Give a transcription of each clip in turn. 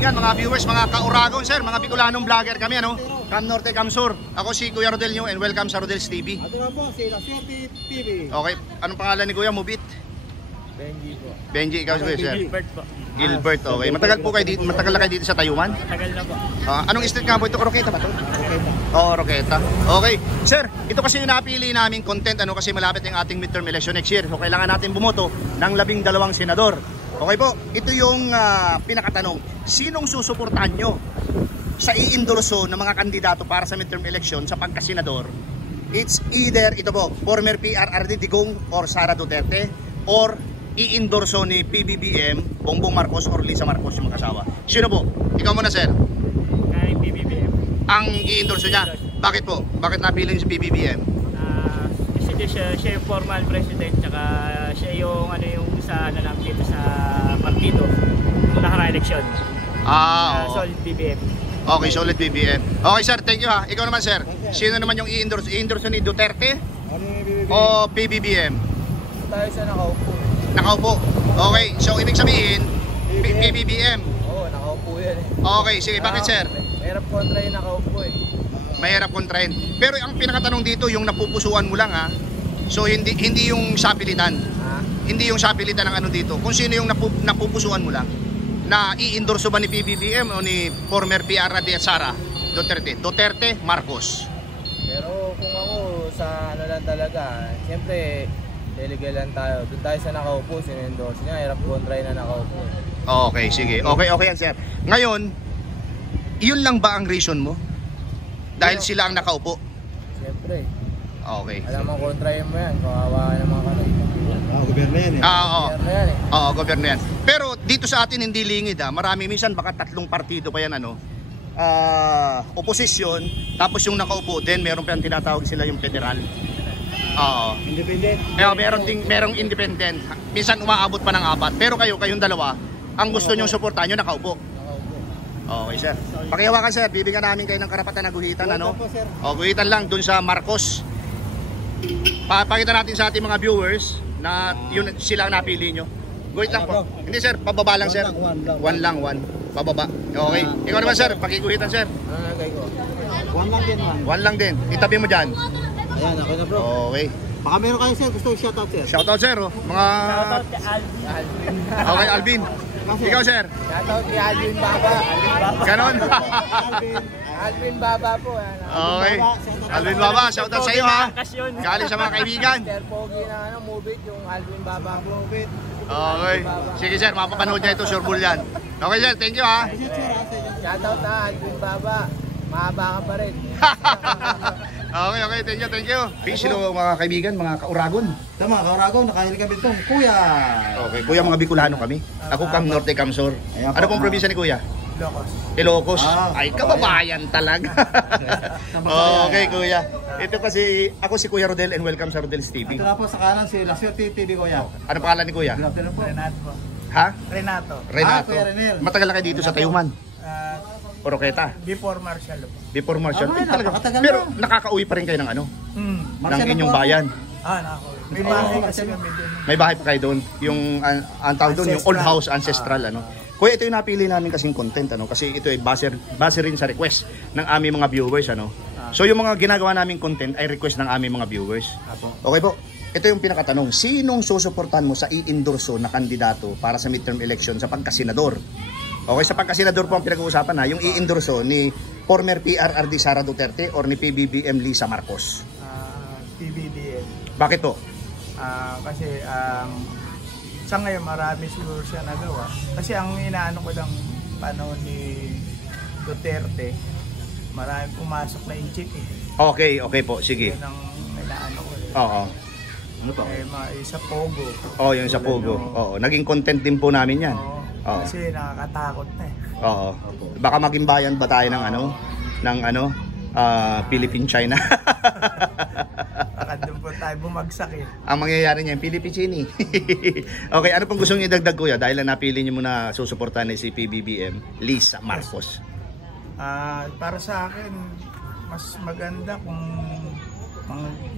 kaibigan, mga viewers, mga kauragon, sir, mga Bicolanong vlogger kami, ano? Cam Norte, Cam Sur. Ako si Kuya Rodel nyo and welcome sa Rodel's TV. Ito na po, si Laswerte TV. Okay, anong pangalan ni Kuya? Mubit? Benji po. Benji, ikaw sir? Gilbert po. Gilbert, okay. Matagal po kayo dito, matagal na kayo dito sa Tayuman? Tagal na po. Anong street nga po ito? Roqueta ba ito? Roqueta. Oo, Roqueta. Okay. Sir, ito kasi yung napili namin content, ano, kasi malapit yung ating midterm election next year. So, kailangan natin bumoto ng 12 senador. Okay po, ito yung pinakatanong. Sinong susuportahan nyo sa i-endorso ng mga kandidato para sa midterm election sa pagkasenador? It's either, ito po, former PRRD Digong or Sara Duterte, or i-endorso ni PBBM, Bongbong Marcos or Lisa Marcos yung mag-asawa. Sino po? Ikaw muna, sir. Kay PBBM. Ang i-endorso niya. Bakit po? Bakit napili niyo si PBBM? Kasi siya yung formal president, tsaka siya yung ano yung sa ano lang dito sa partido nung nakaraang eleksyon. Oo. Solid BBM. Okay, solid BBM. Okay, sir, thank you ha. Ikaw naman, sir. Sino naman yung i-endorso? I-endorso ni Duterte Ano yung BBB? o PBBM? Tayo sa nakaupo. Nakaupo. Okay, so ibig sabihin PBBM. Oo, nakaupo yan eh. Okay, sige, bakit sir? Mahirap kontra yung nakaupo eh. Mahirap kontrahin. Pero ang pinakatanong dito, yung napupusuan mo lang ha. So hindi yung sapilitan. Hindi yung sapilitan ng ano dito. Kung sino yung napupusuan mo lang. Na i-endorso ba ni PBBM o ni former PRRD at Sara Duterte? Duterte, Marcos. Pero kung ako sa ano lang talaga, siyempre illegal lang tayo. Doon tayo sa nakaupo, sinendorse niya, hirap kontra na nakaupo. Okay, sige. Okay yan, sir. Ngayon, yun lang ba ang reason mo? Dahil sila ang nakaupo? Siyempre. Okay. Alam mo kontra mo yan, kawawa naman kami. Gobyerno yan eh. Oo. Gobyerno yan eh. Oo, gobyerno yan. Pero dito sa atin hindi lingid ha. Marami minsan baka 3 partido pa yan ano. Oposisyon, tapos yung nakaupo din, meron pa yung tinatawag sila yung federal. Oo. Independent. Merong independent. Minsan umaabot pa ng 4. Pero kayong dalawa, ang gusto nyong suportahan nyo nakaupo. Okay, sir. Pakihawakan, sir. Bibigyan namin kayo ng karapatan na guhitan, ano? O, guhitan lang dun sa Marcos. Papakita natin sa ating mga viewers na yun sila ang napili nyo. Guhit lang po. Hindi, sir. Pababa lang, sir. One lang. Pababa. Okay. Ikaw naman, sir. Pakiguhitan, sir. Ano nagay ko? One lang din, man. One lang din. Itabi mo dyan. Ayan, ako na bro. Okay. Baka meron kayo sir, gusto yung shoutout sir. Shoutout, sir. Oh. Mga... Shoutout kay Alvin. Okay, Alvin. Ikaw, sir. Shoutout kay Alvin Baba. Ganon. Alvin Baba po. Okay. Alvin Baba, shoutout sa iyo ha. Galing sa mga kaibigan. Sir Pogi na ano, move it, yung Alvin Baba po. Okay. Sige, sir, mapapanood niya ito, sure bull yan. Okay, sir, thank you ha. Shoutout na Alvin Baba. Mahaba ka pa rin. Okay, thank you. Peace, hello mga kaibigan, mga kauragon. Tama, kauragon, nakahilig kami itong Kuya. Okay, kuya, mga Bicolano kami. Ako Cam Norte, Cam Sur. Ano pong probinsya ni kuya? Ilocos. Ilocos. Ah, Ay, kababayan talaga. Okay, kuya. Ito kasi, ako si Kuya Rodel and welcome sa Rodel's TV. Ito na po sa kanan si Laswerte TV Kuya. Ano pangalan ni kuya? Good afternoon po. Renato. Ha? Renato. Renato. Kuya Renel. Matagal na kayo dito sa Tayuman. Roqueta. Before Marshall. Before Marshall. Ah, Ay, talaga. napakatagal Pero na. nakakauwi pa rin kayo ng ano? Ng Marshall na inyong po ako. bayan. Nako. May bahay kasi kami doon. May bahay pa kayo doon. Yung ang tawag doon, yung old house ancestral ano. Kuya, ito yung napili namin kasing content ano kasi ito ay base rin sa request ng aming mga viewers ano. So yung mga ginagawa naming content ay request ng aming mga viewers. Okay po. Ito yung pinakatanong. Sinong susuportahan mo sa i-endorso na kandidato para sa midterm election sa pagkasenador? Okay, sa pagkasenador po ang pinag-uusapan na yung i-endorso ni former PRRD Sara Duterte or ni PBBM Lisa Marcos. PBBM. Bakit po? Kasi sa ngayon marami siguro siya nagawa. Kasi ang inaano ko lang panahon ni Duterte, marami pumasok na yung chick eh. Okay po, sige. Yan ang inaano ko eh. Oo. Ano po? Isa Pogo. Oh, yung sa Pogo. Oo, naging content din po namin 'yan. Oo. Kasi nakakatakot na eh. Oo. Baka maging bayan ba tayo ng Philippine China. Baka doon po tayo bumagsak eh. Ang mangyayari niyan, Philippine. Okay, ano pong gusto niyo idagdag kuya dahil na napili niyo muna susuportahan ni si PBBM Lisa Marcos? Para sa akin, mas maganda kung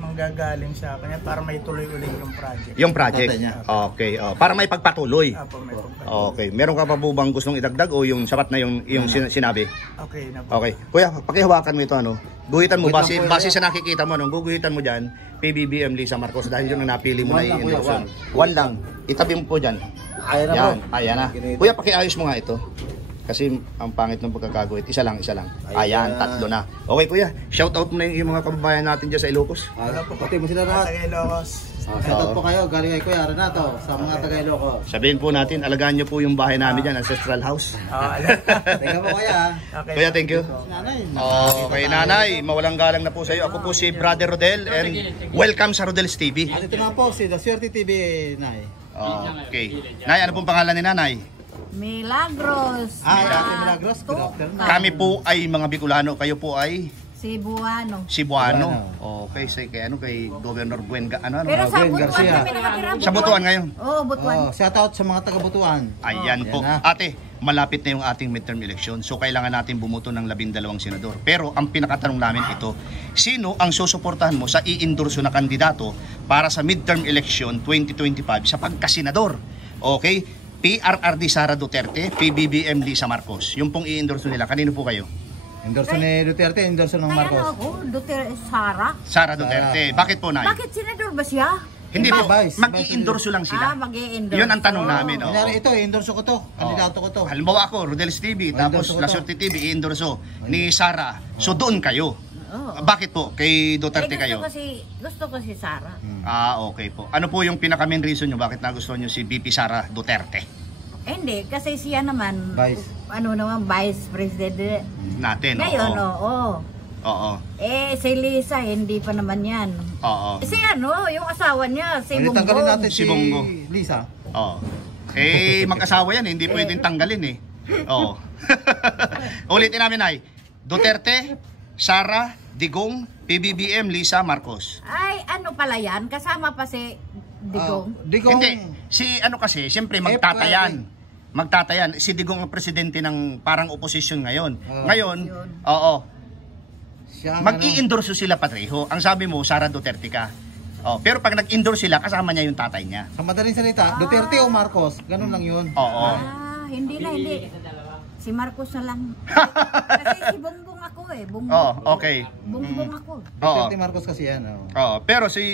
manggagaling sa kanya para may tuloy ulit yung project. Yung project. Tatay niya. Okay. Para may pagpatuloy. Apo, may pagpatuloy. Okay. Meron ka pa po bang gustong idagdag o yung sapat na yung sinabi? Okay na po. Okay. Kuya, pakihawakan mo ito ano. Guhitan mo Guhit lang po base yan. sa nakikita mo no. Guguhitan mo diyan PBBM Lisa Marcos dahil yun ang napili mo One na lang, kuya, i-endorse. One lang. Itabi mo po diyan. Ayan na po. Yan, ayan na. Kuya, pakiayos mo nga ito. Kasi ang pangit ng pagkakaguhit. Isa lang. Ayan, tatlo na. Okay kuya, shout out mo na yung mga kababayan natin dyan sa Ilocos. Pati mo sila lahat. Tagay Ilocos. Shoutout po kayo, galing kay Kuya Renato sa mga taga-Ilocos. Sabihin po natin, alagaan nyo po yung bahay namin dyan, Ancestral House. Thank you po kuya. Okay. Kuya, thank you. Nanay. Okay, nanay, mawalang galang na po sa iyo. Ako po si Brother Rodel and welcome sa Rodel's TV. At ito na po si The Swerte TV, Nay. Okay. Nay, ano pong pangalan ni nanay? Milagros. Ate Milagros, good afternoon. Kami po ay mga Bicolano, kayo po ay Cebuano. Cebuano. Okay, kay Governor Buenga, ano? Pero sa Gwen Butuan Garcia. kami nakatira. Sa Butuan ngayon. Oo, Butuan. Shoutout sa mga taga-Butuan. Ayan po. Ayan na. Ate, malapit na yung ating midterm election. So kailangan natin bumuto ng 12 senador. Pero ang pinakatanong namin ito, sino ang susuportahan mo sa i-endorso na kandidato para sa midterm election 2025 sa pagkasenador? Okay? PRRD Sara Duterte, PBBM Lisa Marcos. Yung pong i-endorso nila. Kanino po kayo? Endorso ni Duterte, endorso ng Kaya Marcos. ano ako, Duterte, Sara. Sara Duterte. Bakit po, Nay? Bakit senador ba siya? Hindi po. Vice. Mag-i-endorso lang sila. mag-i-endorse. Yun ang tanong namin. Oo. Kunyari ito, endorso ko to. Kandidato ko to. Halimbawa ako, Rodel's TV, tapos endorso ko La to. Suerte TV, i-endorso ni Sara. So doon kayo. Oo. Bakit po? Kay Duterte kayo? Gusto ko si Sara. Okay po. Ano po yung pinaka-main reason nyo bakit nagustuhan nyo si BP Sara Duterte? Hindi, kasi siya naman, Vice. Vice President. Natin, Ngayon, oo. oo. Si Lisa, hindi pa naman yan. Oo. Si yung asawa niya, si Ulit tanggalin Bongbong. natin Si si Bongo. Lisa. Oo. Mag-asawa yan, hindi pwedeng tanggalin eh. Oo. Ulitin namin ay, Duterte, Sara, Digong, PBBM, Lisa, Marcos. Ay, ano pala yan? Kasama pa si Digong. Digong. Hindi, kasi, siyempre magtatayan. Si Digong ang presidente ng parang opposition ngayon. Ngayon, Yun. oo, Siya ang mag-i-endorso sila pareho. Ang sabi mo, Sara Duterte ka. Pero pag nag-endorse sila, kasama niya yung tatay niya. Sa madaling salita, Duterte o Marcos, ganun lang yun. Oo. Hindi. Si Marcos na lang. Kasi si Bongbong ako eh. Okay. Bongbong ako. Duterte Marcos kasi yan. Pero si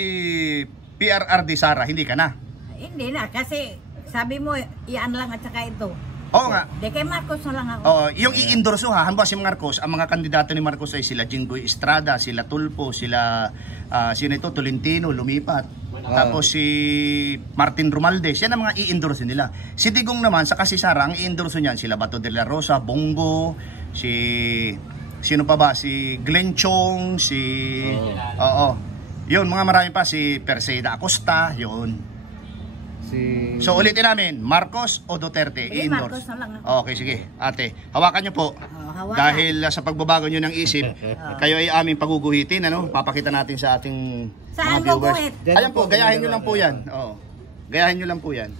PRRD Sara, hindi ka na. Hindi na, kasi sabi mo, iyan lang at saka ito. Oo nga. De kay Marcos na lang ako. Yung i-endorso ha, halimbawa si Marcos, ang mga kandidato ni Marcos ay sila Jinggoy Estrada, sila Tulfo, sila sino ito, Tolentino, lumipat. Tapos si Martin Romualdez, yan ang mga i-endorso nila. Si Digong naman, sa kasi Sara, ang i-endorso niyan, sila Bato de la Rosa, Bongo, sino pa ba? Si Glenn Chong, yun, mga marami pa, si Perseda Acosta, yun. So ulitin namin, Marcos o Duterte i-endorse? Marcos na lang ako. Okay, sige. Ate, hawakan nyo po. Hawakan. Dahil sa pagbabago nyo ng isip, kayo ay aming paguguhitin, ano? Papakita natin sa ating Saan mga viewers. guguhit? Ayan po, gayahin nyo lang po yan. Oo. Gayahin nyo lang po yan.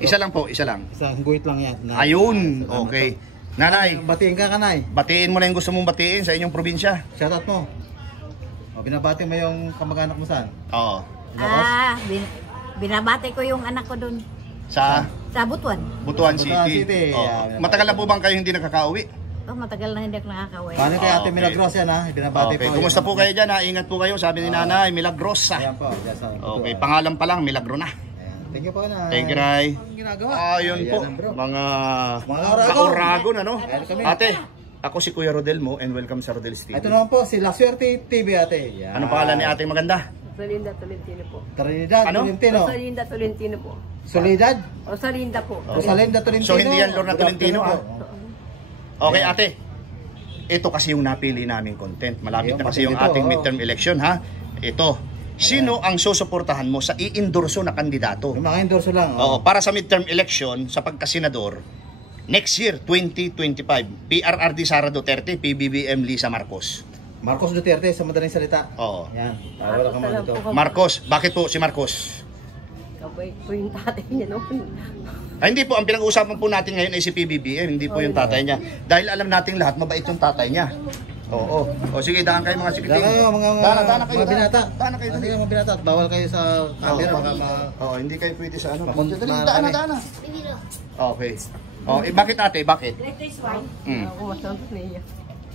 Isa lang po, isa lang. Isang guhit lang yan. Ayun, okay. Nanay, Batiin ka, Kanay. batiin mo na yung gusto mong batiin sa inyong probinsya. Shoutout mo. Binabati mo yung kamag-anak mo saan? Oo. Binabati ko yung anak ko dun Sa sa Butuan. Butuan Butuan City. City, Oo. yeah. Matagal na po bang kayo hindi nakakauwi? Matagal na hindi ako nakakawin. Paano kay Ate Okay. Milagros yan ha? Binabati Okay, po. kumusta po kayo dyan? Ingat po kayo, sabi ni Nanay, Milagrosa. Ayan po. Dyan sa Okay, Butuan. pangalan pa lang, Milagro na. Ayan. Thank you po na. Thank you, Nay. Ang ginagawa. Ayun po, Ayan, bro. mga Oragon. kauragon, ano? Ayan kami. Ate, ako si Kuya Rodel mo and welcome sa Rodel's TV. Ito naman po si La Suerte TV ate. Yan. Anong pangalan ni ating maganda? Rosalinda Tolentino po. Trinidad Ano? Tolentino. Rosalinda Tolentino po. Solidad. Rosalinda po. Rosalinda Tolentino. So, hindi yan Lorna Good Tolentino, afternoon po. Okay, ate. Ito kasi yung napili naming content. Malapit Ayun, na kasi yung ito, ating oo. midterm election, ha? Ito. Sino ang susuportahan mo sa i-endorso na kandidato? Yung mga endorso lang. Oo, para sa midterm election sa pagkasenador next year 2025. PRRD Sara Duterte, PBBM Lisa Marcos. Marcos Duterte sa madaling salita. Oo. Yan. Wala ka man dito. Marcos, bakit po si Marcos? Kabay po yung tatay niya noon. Ay, hindi po, ang pinag-uusapan po natin ngayon ay si PBBM, hindi po yung tatay niya. Dahil alam nating lahat, mabait yung tatay niya. Oo. O sige, dahan kayo mga sikiting. Dala kayo, mga kayo. binata. Dana kayo. Sige, mga binata. At bawal kayo sa camera. Baka Oo, hindi kayo pwede sa ano. Mapunta Dali, na dana, kami. dana. Okay. Oh, bakit ate? Bakit? Mm. Ako masama niya.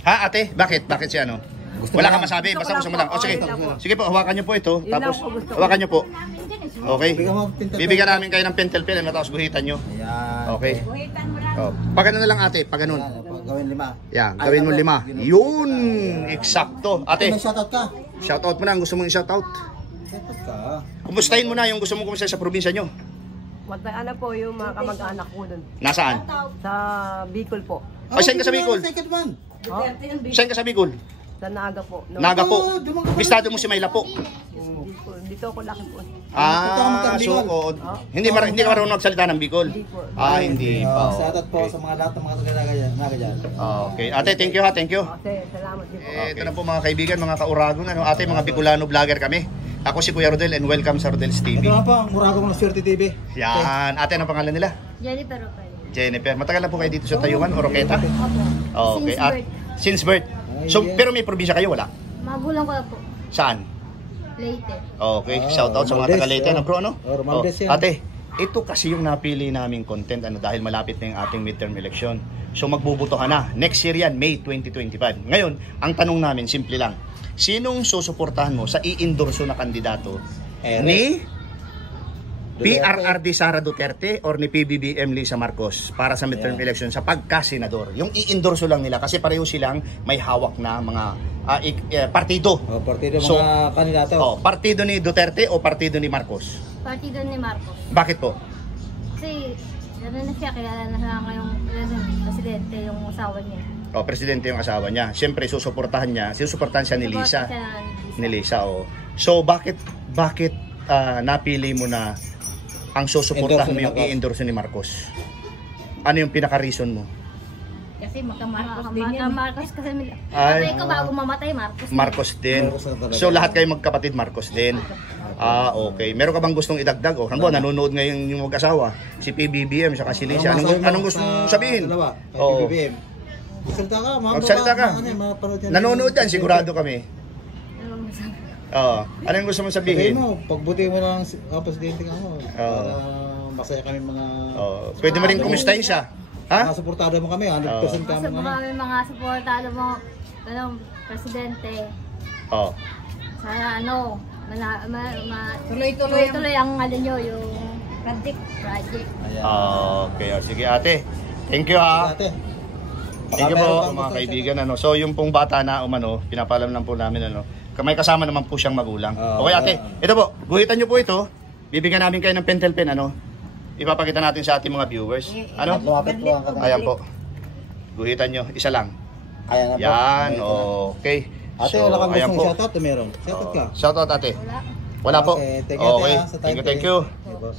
Ha, ate? Bakit? Bakit si ano? Gusto Wala mo kang lang. masabi, basta gusto mo lang. O sige. Okay lang po. Sige po, hawakan niyo po ito. Yun lang Tapos, po gusto ko. hawakan niyo po. Okay. Bigyan mo pentel pen. Bibigyan namin kayo ng pentel pen, tapos guhitan niyo. Ayan. Okay. Buhitan mo lang. Oh, pag ano na lang ate, pag ganun. Ayan, gawin 5. Yan, gawin mo 5. Yun, eksakto. Ate, May shoutout ka. shoutout mo na ang gusto mong i-shoutout. Shoutout ka. Kumustahin mo na yung gusto mong kumustahin sa probinsya nyo. Magdaan na po yung mga kamag-anak ko doon. Nasaan? Sa Bicol po. Ay, saan ka sa Bicol? Second one. Oh, Saan ka sa Bicol? sa Naga po. No, Naga po. Oh, dumang ka pa. Bistado mo si Mayla po. dito ako laki po. So, hindi ka marunong magsalita ng Bicol? Hindi po. Hindi pa. Shoutout po sa mga lahat ng mga taga-naga dyan. Okay. Ate, thank you ha, thank you. Okay, salamat din po. Ito na po mga kaibigan, mga kauragon. Ate, mga Bicolano vlogger kami. Ako si Kuya Rodel and welcome sa Rodel's TV. Ito nga po, ang Muragong ng Swerte TV. Yan. Ate, anong pangalan nila? Jennifer Rafael. Jennifer. Matagal na po kayo dito sa Tayuan o Roqueta? Opo. Okay. Since At birth. since birth. So, pero may probinsya kayo, wala? Magulang ko na po. Saan? Leyte. Okay, shout out sa mga Romualdez, taga Leyte, ano bro, ano? Romualdez yan. Ate, ito kasi yung napili naming content dahil malapit na yung ating midterm election. So magbubuto ka na. Next year yan, May 2025. Ngayon, ang tanong namin, simple lang. Sinong susuportahan mo sa i-endorso na kandidato ni PRRD Sara Duterte or ni PBBM Lisa Marcos para sa midterm election sa pagka-senador? Yung i-endorso lang nila kasi pareho silang may hawak na mga partido. Partido So, mga kandidato. Partido ni Duterte o partido ni Marcos? Partido ni Marcos. Bakit po? Kasi, gano'n na siya, kilala na siya ngayong presidente, yung asawa niya. Presidente yung asawa niya. Siyempre, susuportahan siya ni Lisa. Suporta siya Ni Lisa, oh. So, bakit napili mo na ang susuportahan mo yung i-endorse ni Marcos? Ano yung pinaka-reason mo? Kasi magka-Marcos din yan. Marcos kasi Ay. patay ko bago mamatay, Marcos. Marcos din. Marcos na talaga. So, lahat kayo magkapatid Marcos din. Okay. Meron ka bang gustong idagdag? O, nanonood ngayon yung mag-asawa. Si PBBM, saka si Lisa. Anong gusto mong sabihin? Dalawa, Oo. PBBM. Magsalita ka, Magsalita ka. mapanood yan. Nanonood yan, sigurado kami. Ano yung gusto mong Sabihin sabihin? mo, pagbuti mo lang presidente ka mo. Para masaya kami mga... Pwede mo rin kumustahin siya. Ha? Mga suportado mo kami, 100% Kasi kami. kami mga suportado mo, presidente. Sana tuloy-tuloy ang nyo, yung project. Okay, sige ate. Thank you ha. Ate. Thank you po mga kaibigan. So yung pong bata na pinapalam lang po namin may kasama naman po siyang magulang. Okay ate, ito po, guhitan niyo po ito. Bibigyan namin kayo ng pentel pen ipapakita natin sa ating mga viewers. Lumapit po ang Ayan po. Guhitan niyo, isa lang. Ayan na po. Yan, okay. Ate, So, wala kang ayan gustong po. shoutout o meron? Shoutout ka. Shoutout ate. Wala po. Okay, thank you, ate, Okay, ha, sa time, thank you. Okay, boss.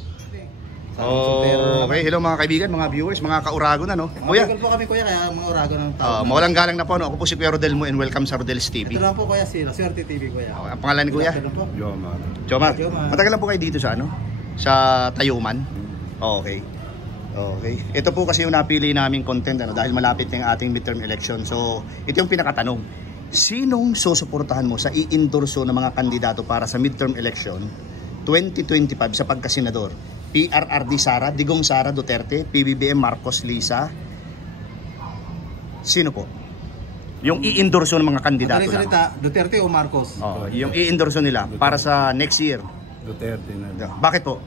Okay, hello mga kaibigan, mga viewers, mga kauragon Kuya, Kuya. po kami kuya, kaya mga orago ng tao. mawalang galang na po. Ako po si Kuya Rodel mo and welcome sa Rodel's TV. Ito lang po kuya, si La Swerte TV kuya. Ang pangalan ni Kuya? Ito lang po. Jomar. Jomar. Matagal na po kayo dito sa sa Tayuman. Okay. Okay. Ito po kasi yung napili naming content dahil malapit na yung ating midterm election. So, ito yung pinakatanong. Sinong susuportahan mo sa i-endorso ng mga kandidato para sa midterm election 2025 sa pagkasenador? PRRD Sara, Digong Sara Duterte, PBBM Marcos Lisa. Sino po? Yung i-endorso ng mga kandidato Madaling lang. salita, Duterte o Marcos? Yung i-endorso nila para sa next year. Duterte na. Bakit po?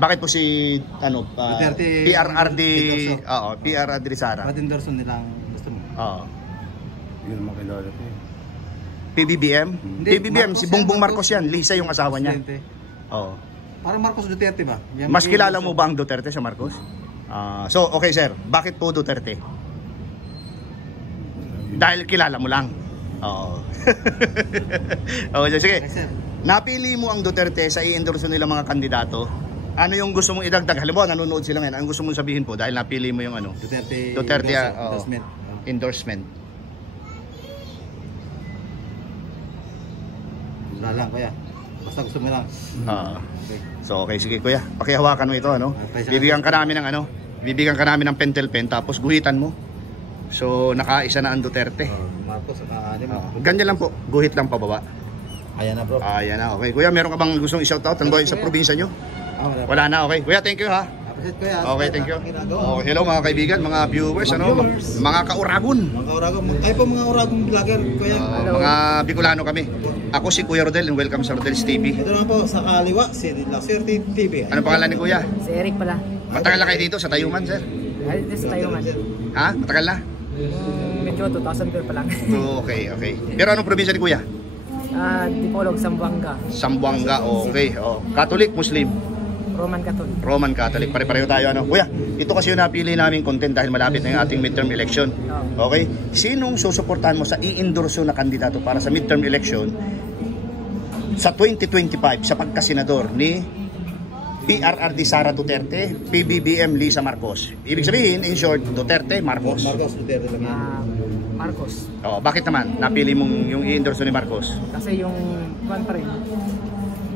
Bakit po si Duterte PRRD endorso? PRRD Sara? Ba't endorso nilang gusto mo? Yun naman kilala ko. PBBM? Hindi, PBBM si Marcos Bongbong yan, Marcos yan, Lisa yung asawa niya. Presidente. Oo. Parang Marcos Duterte ba? Yan Mas yung kilala endorso. mo ba ang Duterte sa Marcos? So, okay sir, bakit po Duterte? Dahil kilala mo lang. Oo. Okay, sige. Okay, sir. Napili mo ang Duterte sa i-endorso nila mga kandidato. Ano yung gusto mong idagdag? Halimbawa, nanonood sila ngayon. Anong gusto mong sabihin po dahil napili mo yung Duterte endorsement. endorsement. Endorsement. Wala lang kuya. Basta gusto mo lang. Okay. So okay, sige kuya. Pakihawakan mo ito Okay, Bibigyan ka namin ng bibigyan ka namin ng pentel pen tapos guhitan mo. So, nakaisa na ang Duterte. Marcos at anim. Ganyan lang po, guhit lang pababa. Ayan na bro. Ayan na, okay. Kuya, meron ka bang gustong i-shoutout? Ano ba sa probinsya nyo? Wala na, okay. Kuya, thank you ha. Okay, thank you. Okay, hello mga kaibigan, mga viewers, mga kauragon. Mga kauragon. Ay po mga kauragon vlogger, kuya. Mga Bicolano kami. Ako si Kuya Rodel and welcome sa Rodel's TV. Ito naman po sa kaliwa, si Lacer TV. Ano pangalan ni Kuya? Si Eric pala. Matagal na kayo dito sa Tayuman, sir? Dito sa Tayuman. Ha? Matagal na? Medyo 2012 pa lang. Okay, okay. Pero anong probinsya ni Kuya? Dipolog, Zamboanga. Sambuanga, okay. Catholic, Muslim? Roman Catholic. Roman Catholic. Pare-pareho tayo ano. Kuya, ito kasi yung napili naming content dahil malapit na yung ating midterm election. Okay? Sinong susuportahan mo sa i-endorso na kandidato para sa midterm election sa 2025 sa pagkasenador ni PRRD Sara Duterte, PBBM Lisa Marcos? Ibig sabihin, in short, Duterte, Marcos. Marcos Duterte lang yan. Marcos. Bakit naman napili mong yung i-endorso ni Marcos? Kasi yung kuwan pa rin.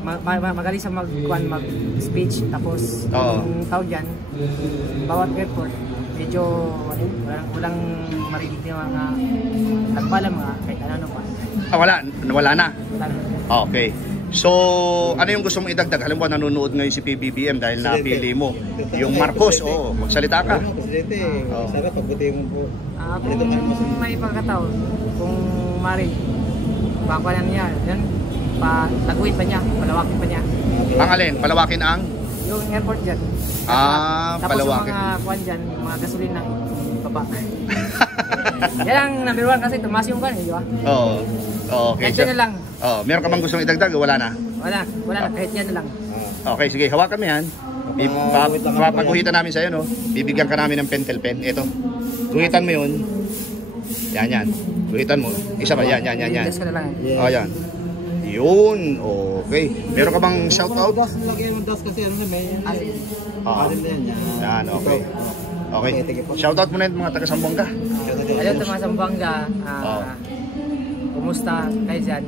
Magaling sa mag-speech. Tapos yung tawag dyan, bawat airport, medyo walang marinig na mga nagpala mga kahit ano pa. Wala na. Wala na. Okay. So, ano yung gusto mong idagdag? Alam mo, nanonood ngayon si PBBM dahil napili mo yung Marcos. Magsalita ka. Presidente, sana pagbuti mo po. Kung may pagkataon, kung mari, bakalan niya, yan, laguin pa niya, palawakin pa niya. Ang alin? Palawakin ang? Yung airport dyan. Tapos Palawakin. yung mga kuwan dyan, yung mga gasolina, baba. Yan ang number 1 kasi tumaas yung kuwan, di ba? Okay. Kahit yan na lang. Meron ka bang gustong idagdag? Wala na? Wala na, kahit yan na lang. Okay, sige. Hawakan mo yan. Papaguhitan namin sa'yo, no? Bibigyan ka namin ng pentel pen. Ito. Guhitan mo yun. Yan. Guhitan mo. Isa ba? Yan. Just ka na lang. Yan. Yun. Okay. Meron ka bang shoutout? Lagyan ng das kasi ano na may Alin. alin na yan. Yan, okay. Okay. Shoutout mo na yung mga taga-Sambuanga. Hello to mga Zamboanga. Kumusta kayo dyan?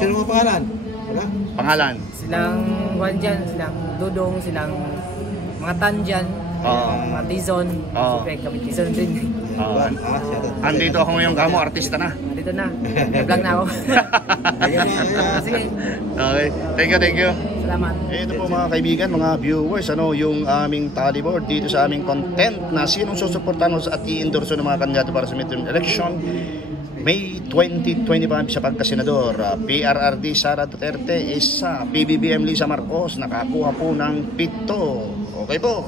Sino mga pangalan? Wala? Pangalan? Silang kuwan dyan, silang Dudong, silang mga Tan dyan, mga Dizon. Siyempre kami Dizon din. Andito ako ngayon, kamo, artista na. Dito na, vlog na ako. Sige, Okay. Thank you. salamat. Ito po mga kaibigan, mga viewers, yung aming tally board dito sa aming content na sinong susuportahan at i-endorso ng mga kandidato para sa midterm election May 2025 sa pagkasenador. PRRD Sara Duterte is PBBM Lisa Marcos nakakuha po ng 7. Okay po.